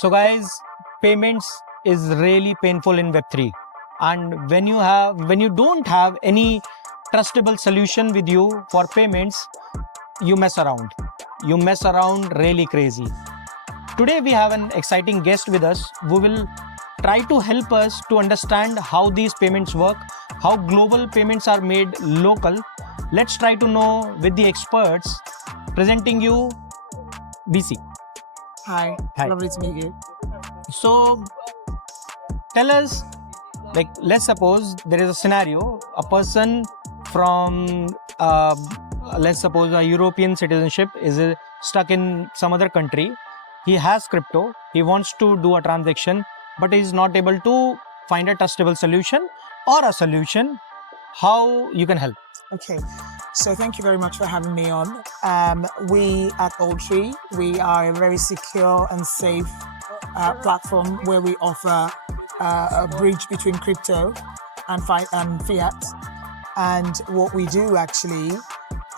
So guys, payments is really painful in Web3, and when you don't have any trustable solution with you for payments, you mess around. You mess around really crazy. Today we have an exciting guest with us who will try to help us to understand how these payments work, how global payments are made local. Let's try to know with the experts. Presenting you, Bisi. Hi, Hi. lovely to meet you. So tell us, let's suppose there is a scenario, a person from, let's suppose a European citizenship is stuck in some other country. He has crypto, he wants to do a transaction, but is not able to find a trustable solution or a solution. How you can help? Okay, so thank you very much for having me on. We at Altree, we are a very secure and safe platform where we offer a bridge between crypto and fiat. And what we do actually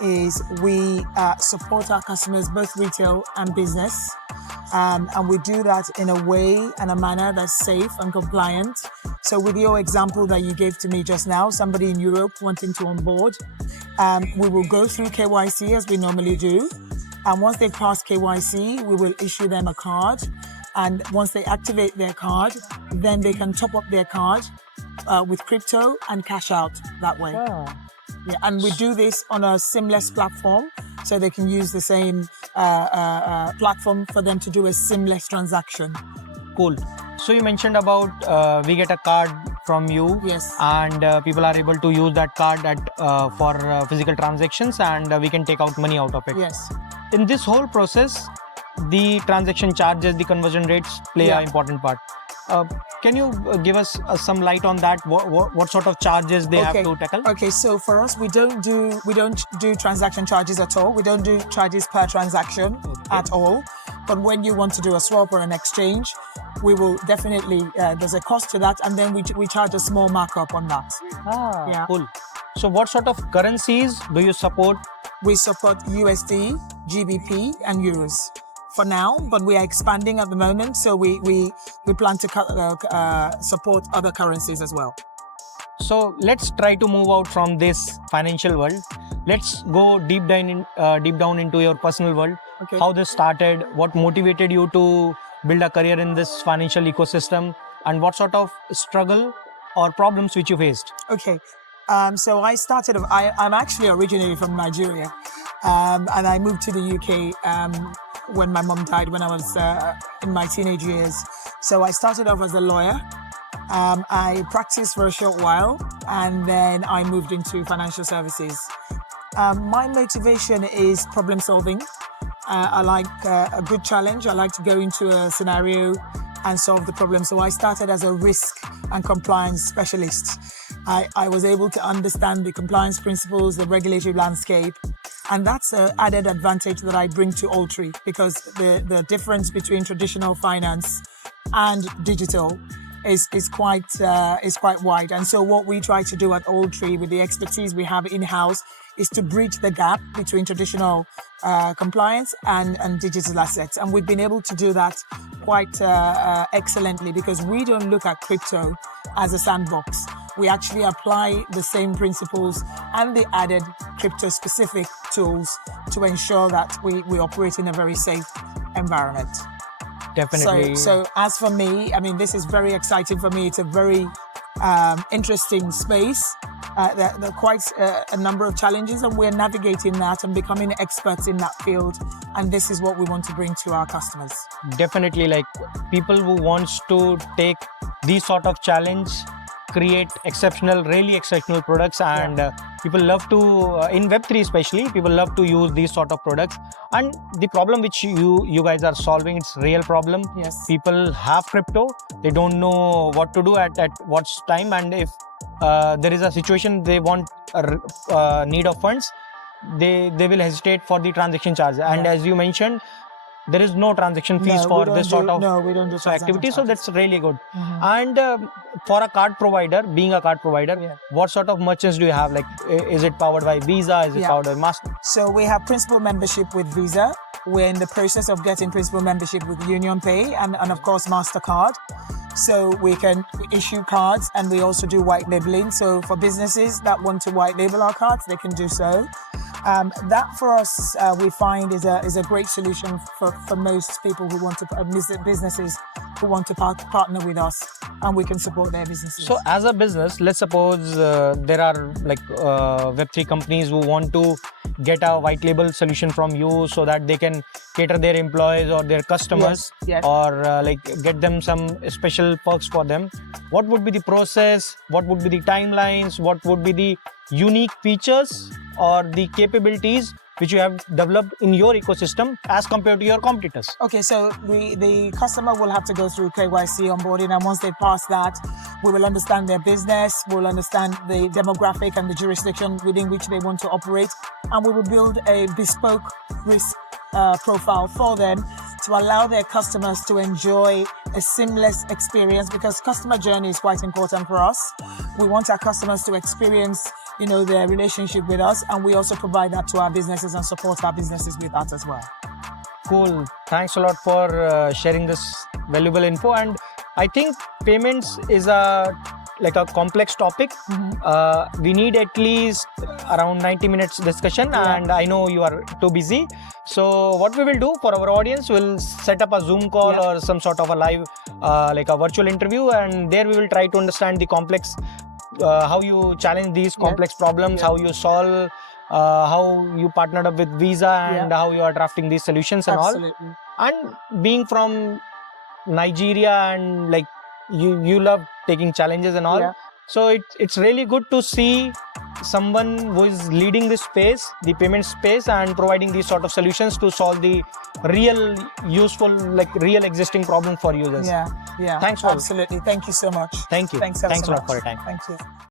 is we support our customers, both retail and business. And we do that in a way and a manner that's safe and compliant. So with your example that you gave to me just now, somebody in Europe wanting to onboard, we will go through KYC as we normally do. And once they pass KYC, we will issue them a card. And once they activate their card, then they can top up their card with crypto and cash out that way. Oh. Yeah, and we do this on a seamless platform, so they can use the same platform for them to do a seamless transaction. Cool. So you mentioned about we get a card from you, Yes. and people are able to use that card for physical transactions, and we can take out money out of it. Yes. In this whole process, the transaction charges, the conversion rates play Yeah. an important part. Can you give us some light on that? What sort of charges they have to tackle? Okay, so for us, we don't do transaction charges at all. We don't do charges per transaction at all. But when you want to do a swap or an exchange, we will definitely, there's a cost to that, and then we charge a small markup on that. Yeah. Cool. So what sort of currencies do you support? We support USD, GBP, and Euros for now, but we are expanding at the moment, so we plan to support other currencies as well. So let's try to move out from this financial world. Let's go deep down into your personal world. Okay. How this started, what motivated you to build a career in this financial ecosystem, and what sort of struggle or problems which you faced? Okay, so I'm actually originally from Nigeria, and I moved to the UK when my mom died when I was in my teenage years. So I started off as a lawyer. I practiced for a short while, and then I moved into financial services. My motivation is problem solving. I like a good challenge. I like to go into a scenario and solve the problem. So I started as a risk and compliance specialist. I was able to understand the compliance principles, the regulatory landscape, and that's an added advantage that I bring to Altree, because the difference between traditional finance and digital is quite wide. And so what we try to do at Altree, with the expertise we have in-house, is to bridge the gap between traditional compliance and digital assets. And we've been able to do that quite excellently, because we don't look at crypto as a sandbox. We actually apply the same principles and the added crypto-specific tools to ensure that we operate in a very safe environment. Definitely. So as for me, I mean, this is very exciting for me. It's a very interesting space. There are quite a number of challenges, and we're navigating that and becoming experts in that field. And this is what we want to bring to our customers. Definitely, like people who wants to take these sort of challenge, create really exceptional products, and people love to, in Web3 especially, people love to use these sort of products. And the problem which you guys are solving, it's real problem. Yes. People have crypto, they don't know what to do at what time, and if there is a situation they want a need of funds, they will hesitate for the transaction charge. And as you mentioned, there is no transaction fees for this sort of we don't do activity, so that's really good. Mm-hmm. And for a card provider, being a card provider, what sort of merchants do you have? Like, is it powered by Visa? Is it powered by Master? So we have principal membership with Visa. we're in the process of getting principal membership with Union Pay and of course MasterCard. So we can issue cards, and we also do white labeling. So for businesses that want to white label our cards, they can do so. That for us, we find is a great solution for most people who want to businesses who want to partner with us, and we can support their businesses. So as a business, let's suppose there are like Web3 companies who want to get a white label solution from you so that they can cater their employees or their customers, Yes. or like get them some special perks for them. What would be the process? What would be the timelines? What would be the unique features or the capabilities which you have developed in your ecosystem as compared to your competitors? Okay, so the customer will have to go through KYC onboarding, and once they pass that, we will understand their business, we'll understand the demographic and the jurisdiction within which they want to operate, and we will build a bespoke risk profile for them to allow their customers to enjoy a seamless experience, because customer journey is quite important for us. We want our customers to experience, their relationship with us, and we also provide that to our businesses and support our businesses with that as well. Cool. Thanks a lot for sharing this valuable info. And I think payments is a complex topic. We need at least around 90 minutes discussion, and I know you are too busy. So what we will do for our audience, we'll set up a Zoom call or some sort of a live, like a virtual interview, and there we will try to understand the complex, how you challenge these complex problems, how you solve, how you partnered up with Visa, and how you are drafting these solutions and all. And being from Nigeria, and like you love taking challenges and all, so it's really good to see someone who is leading this space, the payment space, and providing these sort of solutions to solve the real useful, like real existing problem for users. Yeah. Thanks for absolutely. Thank you so much. Thank you. Thanks a lot much for your time. Thank you.